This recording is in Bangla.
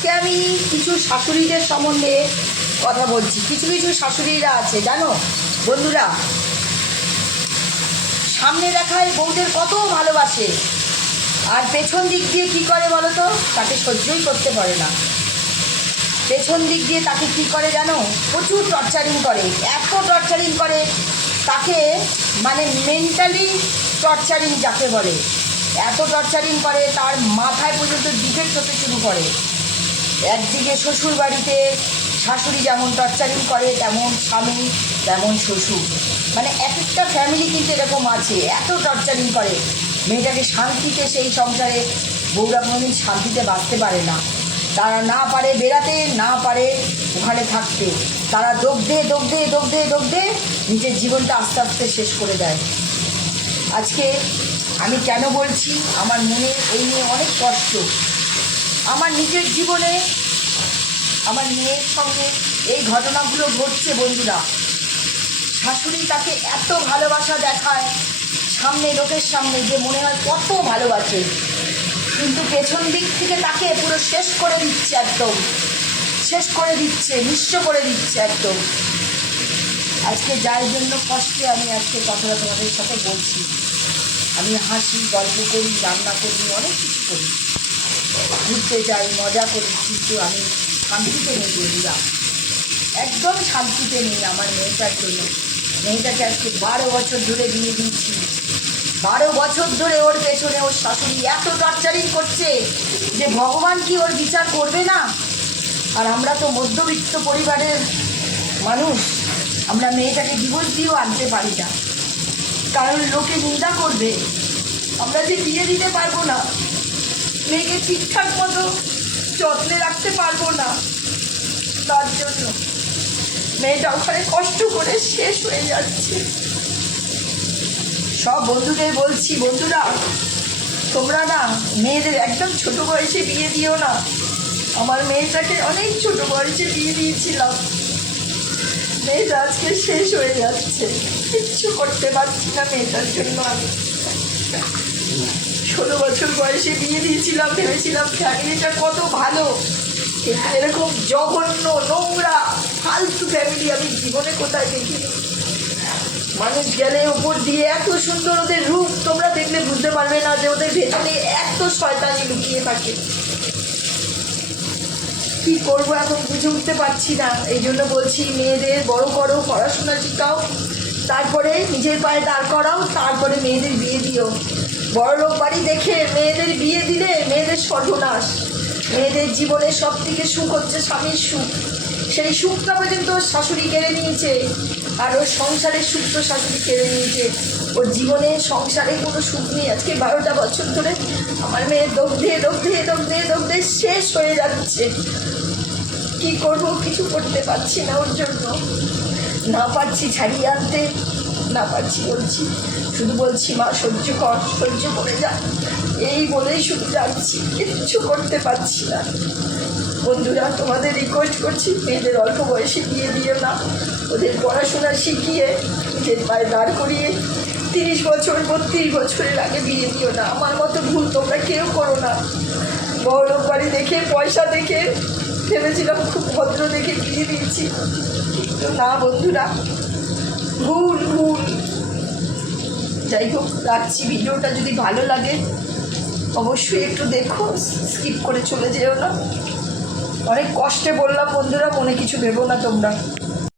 আজকে আমি কিছু শাশুড়িদের সম্বন্ধে কথা বলছি। কিছু কিছু শাশুড়িরা আছে জানো বন্ধুরা, সামনে দেখায় বউদের কত ভালোবাসে, আর পেছন দিক দিয়ে কী করে বলো তো, তাকে সহ্যই করতে পারে না। পেছন দিক দিয়ে তাকে কী করে জানো, প্রচুর টর্চারিং করে, এত টর্চারিং করে তাকে, মানে মেন্টালি টর্চারিং যাকে বলে, এত টর্চারিং করে তার মাথায় পর্যন্ত ডিফেক্ট হতে শুরু করে। একদিকে শ্বশুর বাড়িতে শাশুড়ি যেমন টর্চারিং করে, তেমন স্বামী, তেমন শ্বশুর, মানে এক একটা ফ্যামিলি কিন্তু এরকম আছে, এত টর্চারিং করে মেয়েটাকে। শান্তিতে সেই সংসারে বউরা কোনোদিন শান্তিতে বাঁচতে পারে না। তারা না পারে বেড়াতে, না পারে ওখানে থাকতে, তারা দগ্ধে নিজের জীবনটা আস্তে আস্তে শেষ করে দেয়। আজকে আমি কেন বলছি, আমার মনে এই নিয়ে অনেক কষ্ট। আমার নিজের জীবনে আমার মেয়ের সঙ্গে এই ঘটনাগুলো ঘটছে বন্ধুরা। শাশুড়ি তাকে এত ভালোবাসা দেখায় সামনে, লোকের সামনে, যে মনে হয় কত ভালোবাসে, কিন্তু পেছন দিক থেকে তাকে পুরো শেষ করে দিচ্ছে, একদম শেষ করে দিচ্ছে, নিঃস্ব করে দিচ্ছে একদম। আজকে যার জন্য কষ্টে আমি আজকে কথাটা তোমাদের সাথে বলছি। আমি হাসি, গল্প করি, রান্না করি, অনেক কিছু করি, ঘুরতে যাই, মজা করি, কিন্তু আমি শান্তিতে নেই বন্ধুরা, একদম শান্তিতে নেই আমার মেয়েটার জন্য। মেয়েটাকে আজকে 12 বছর ধরে বিয়ে দিয়েছি, 12 বছর ধরে ওর পেছনে ওর শাশুড়ি এত টর্চারিং করছে যে ভগবান কি ওর বিচার করবে না? আর আমরা তো মধ্যবিত্ত পরিবারের মানুষ, আমরা মেয়েটাকে ডিভোর্স দিয়েও আনতে পারি না, কারণ লোকে নিন্দা করবে, আমরা যে বিয়ে দিতে পারবো না, মেয়েকে ঠিকঠাক মতো যত্নে রাখতে পারবো না, তার জন্য মেয়েটা ওখানে কষ্ট করে শেষ হয়ে যাচ্ছে। সব বন্ধুদের বলছি, বন্ধুরা তোমরা না মেয়েদের একদম ছোট বয়সে বিয়ে দিও না। আমার মেয়েটাকে অনেক ছোট বয়সে বিয়ে দিয়েছিলাম, মেয়েটা আজকে শেষ হয়ে যাচ্ছে, কিচ্ছু করতে পারছি না মেয়েটার জন্য। আমি 16 বছর বয়সে বিয়ে দিয়েছিলাম, ভেবেছিলাম ফ্যামিলিটা কত ভালো, কিন্তু এরকম জঘন্য, নোংরা, ফালতু ফ্যামিলি আমি জীবনে কোথায় দেখিনি। মানুষ গেলে উপর দিয়ে এত সুন্দর ওদের রূপ, তোমরা দেখলে বুঝতে পারবে না যে ওদের ভেতরে এত শয়তানি লুকিয়ে থাকে। কি করবো এখন বুঝে উঠতে পারছি না। এই জন্য বলছি, মেয়েদের বড় করো, পড়াশোনা শিখাও, তারপরে নিজের পায়ে দাঁড় করাও, তারপরে মেয়েদের বিয়ে দিও। বড়লোক বাড়ি দেখে মেয়েদের বিয়ে দিলে মেয়েদের সর্বনাশ। মেয়েদের জীবনে সব থেকে সুখ হচ্ছে স্বামীর সুখ, সেই সুখটা পর্যন্ত শাশুড়ি কেড়ে নিয়েছে, আর ওর সংসারের সুখ তো শাশুড়ি কেড়ে নিয়েছে। ওর জীবনে সংসারে কোনো সুখ নেই। আজকে 12টা বছর ধরে আমার মেয়ে দগ্ধে শেষ হয়ে যাচ্ছে। কি করব, কিছু করতে পারছি না ওর জন্য, না পারছি ছাড়িয়ে আনতে, না পারছি বলছি, শুধু বলছি মা সহ্য কর, সহ্য করে যা, এই বলেই শুধু যাচ্ছি, কিচ্ছু করতে পারছি না। বন্ধুরা তোমাদের রিকোয়েস্ট করছি, মেয়েদের অল্প বয়সে বিয়ে দিও না, ওদের পড়াশোনা শিখিয়ে নিজের পায়ে দাঁড় করিয়ে 30 বছর 32 বছরের আগে বিয়ে দিও না। আমার মতো ভুল তোমরা কেউ করো না। বড়লোক বাড়ি দেখে, পয়সা দেখে ভেবেছিলাম খুব ভদ্র দেখে বিয়ে দিয়েছি, না বন্ধুরা, ভুল। যাই হোক, রাখছি। ভিডিওটা যদি ভালো লাগে অবশ্যই একটু দেখো, স্কিপ করে চলে যেও না। অনেক কষ্টে বললাম বন্ধুরা, মনে কিছু ভেবো না তোমরা।